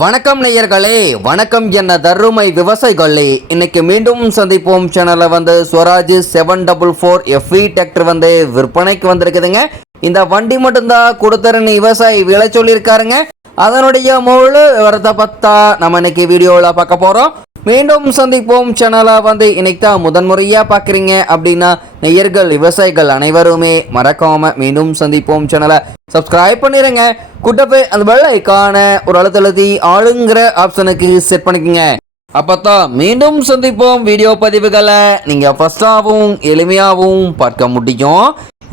வணக்கம் நேயர்களே வணக்கம் என்ன தருமை விவசாயிகளே. இன்னைக்கு மீண்டும் சந்திப்போம். சேனலில் வந்து Swaraj seven double four FE tractor வந்து விற்பனைக்கு வந்திருக்குதுங்க. இந்த வண்டி மட்டும்தான் கொடுத்துருன்னு விவசாயி விலை சொல்லியிருக்காருங்க. அதனுடைய முழு விவரத்தை பத்தா நம்ம இன்னைக்கு வீடியோவில் பார்க்க போகிறோம் மீண்டும் சந்திப்போம். சேனலாக வந்து இன்னைக்கு தான் முதன்முறையாக பார்க்குறீங்க அப்படின்னா நெய்யர்கள் விவசாயிகள் அனைவருமே மறக்காமல் மீண்டும் சந்திப்போம். சேனலை சப்ஸ்கிரைப் பண்ணிடுங்க கூட்டப்பை அந்த பெல் ஐக்கான ஒரு அழுத்தழுத்தி ஆளுங்கிற ஆப்ஷனுக்கு செட் பண்ணிக்கோங்க. அப்பத்தான் மீண்டும் சந்திப்போம் வீடியோ பதிவுகளை. நீங்கள் ஃபஸ்ட்டாகவும் எளிமையாகவும் பார்க்க முடியும்.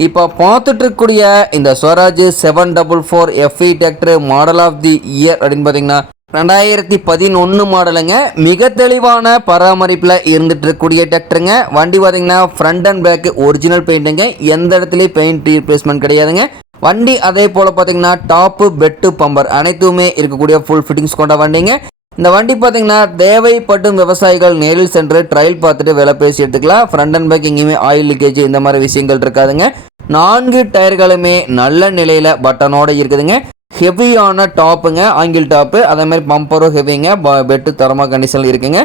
இப்போ பார்த்துட்டு இருக்கக்கூடிய இந்த Swaraj seven double four FE tractor model of the year அப்படின்னு பார்த்தீங்கன்னா ரெண்டாயிரத்தி பதினொன்று மாடலுங்க. மிக தெளிவான பராமரிப்பில் இருந்துட்டு இருக்கக்கூடிய டிராக்டருங்க வண்டி பார்த்தீங்கன்னா ஃப்ரண்ட் அண்ட் பேக் ஒரிஜினல் பெயிண்ட்டுங்க எந்த இடத்துலையும் பெயிண்ட் ரீப்ளேஸ்மெண்ட் கிடையாதுங்க. வண்டி அதே போல் பார்த்தீங்கன்னா டாப்பு பெட்டு பம்பர் அனைத்துமே இருக்கக்கூடிய ஃபுல் ஃபிட்டிங்ஸ் கொண்ட வண்டிங்க. இந்த வண்டி பார்த்தீங்கன்னா தேவைப்படும் விவசாயிகள் நேரில் சென்று ட்ரையல் பார்த்துட்டு விலை பேசி எடுத்துக்கலாம். ஃப்ரண்ட் அண்ட் பேக் எங்கேயுமே ஆயில் லீக்கேஜ் இந்த மாதிரி விஷயங்கள் இருக்காதுங்க. நான்கு டயர்களுமே நல்ல நிலையில் பட்டனோடு இருக்குதுங்க. ஹெவியான டாப்புங்க ஆங்கிள் டாப்பு அதே மாதிரி பம்பரும் ஹெவிங்க பெட்டு தரமாக கண்டிஷனில் இருக்குங்க.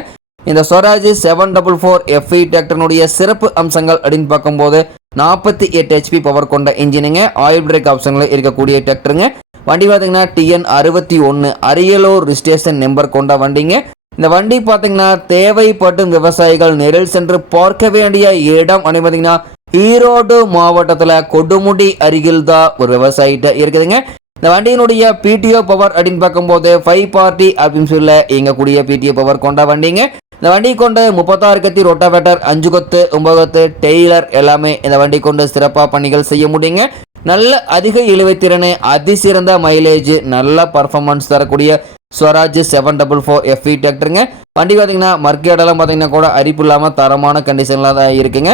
இந்த Swaraj seven double four FE டிராக்டர்னுடைய சிறப்பு அம்சங்கள் அப்படின்னு பார்க்கும்போது நாற்பத்தி எட்டு ஹெச்பி பவர் கொண்ட இன்ஜினுங்க ஆயில் பிரேக் ஆப்ஷனில் இருக்கக்கூடிய டிராக்டருங்க வண்டி பார்த்தீங்கன்னா டிஎன் அறுபத்தி ஒன்று அரியலூர் ரிஜிஸ்ட்ரேஷன் நம்பர் கொண்ட வண்டிங்க. இந்த வண்டி பார்த்தீங்கன்னா தேவைப்படும் விவசாயிகள் நிரல் சென்று பார்க்க வேண்டிய இடம் அப்படின்னு பார்த்தீங்கன்னா ஈரோடு மாவட்டத்தில் கொடுமுடி அருகில் தான் ஒரு விவசாயிட்ட இருக்குதுங்க. இந்த வண்டியினுடைய பிடிஓ பவர் அப்படின்னு பார்க்கும்போது ஃபைவ் பார்ட்டி அப்படின்னு சொல்ல இயங்கக்கூடிய பிடிஓ பவர் கொண்ட வண்டிங்க. இந்த வண்டி கொண்டு முப்பத்தாறு கத்தி ரொட்டாவேட்டர் அஞ்சு கொத்து ஒன்பது கொத்து டெய்லர் எல்லாமே இந்த வண்டி கொண்டு சிறப்பாக பணிகள் செய்ய முடியுங்க. நல்ல அதிக இழுவைத்திறனு அதிசிறந்த மைலேஜ் நல்ல பர்ஃபார்மன்ஸ் தரக்கூடிய Swaraj seven double four FE டிராக்டருங்க வண்டி பார்த்தீங்கன்னா மர்க்கேடெல்லாம் பார்த்தீங்கன்னா கூட அரிப்பு இல்லாமல் தரமான கண்டிஷனில் தான் இருக்குங்க.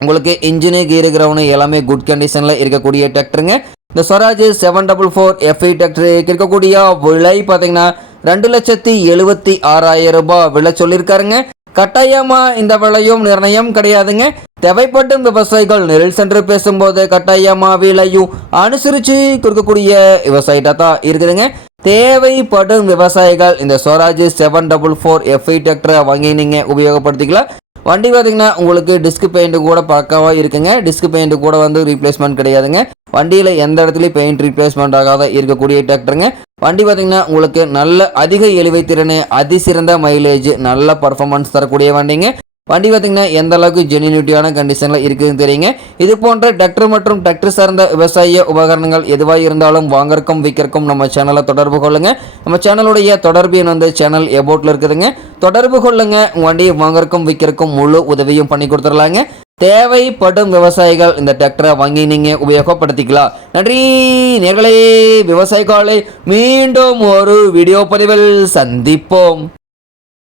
உங்களுக்கு இன்ஜினு கீரு கிரவுண்டு எல்லாமே குட் கண்டிஷனில் இருக்கக்கூடிய டிராக்டருங்க இந்த Swaraj seven double four FI tractor இருக்கக்கூடிய விலை பார்த்தீங்கன்னா ரெண்டு லட்சத்தி எழுபத்தி ஆறாயிரம் ரூபாய் விலை சொல்லியிருக்காருங்க. கட்டாயமா இந்த விலையும் நிர்ணயம் கிடையாதுங்க. தேவைப்படும் விவசாயிகள் நெல் சென்று பேசும்போது கட்டாயமா விலையும் அனுசரித்து கொடுக்கக்கூடிய விவசாயிட்டா தான் இருக்குதுங்க. தேவைப்படும் விவசாயிகள் இந்த Swaraj seven double four FI டிராக்டரை வாங்கி நீங்கள் உபயோகப்படுத்திக்கலாம். வண்டி பார்த்தீங்கன்னா உங்களுக்கு டிஸ்க் பெயிண்ட்டு கூட பக்காவாக இருக்குங்க. டிஸ்க் பெயிண்ட்டு கூட வந்து ரீப்ளேஸ்மெண்ட் கிடையாதுங்க. வண்டியில் எந்த இடத்துலையும் பெயிண்ட் ரீப்ளேஸ்மெண்ட் ஆகாத இருக்கக்கூடிய டிராக்டருங்க வண்டி பார்த்தீங்கன்னா உங்களுக்கு நல்ல அதிக எளிவை திறனு அதிசிறந்த மைலேஜ் நல்ல பர்ஃபார்மன்ஸ் தரக்கூடிய வண்டிங்க. வண்டி பார்த்தீங்கன்னா எந்த அளவுக்கு ஜெனியூனிட்டியான கண்டிஷனில் இருக்குதுன்னு தெரியுங்க. இது போன்ற டிராக்டர் மற்றும் டிராக்டர் சார்ந்த விவசாய உபகரணங்கள் எதுவாக இருந்தாலும் வாங்கறக்கும் விற்கிறக்கும் நம்ம சேனலை தொடர்பு கொள்ளுங்கள் நம்ம சேனலுடைய தொடர்பு எண் வந்து சேனல் எபோட்டில் இருக்குதுங்க. தொடர்பு கொள்ளுங்கள் உங்கள் வண்டியை வாங்கறக்கும் விற்கிறக்கும் முழு உதவியும் பண்ணி கொடுத்துடலாங்க. தேவைப்படும் விவசாயிகள் இந்த டிராக்டரை வாங்கி நீங்கள் உபயோகப்படுத்திக்கலாம். நன்றி. நேர்களே விவசாயிகளை மீண்டும் ஒரு வீடியோ பதிவில் சந்திப்போம்.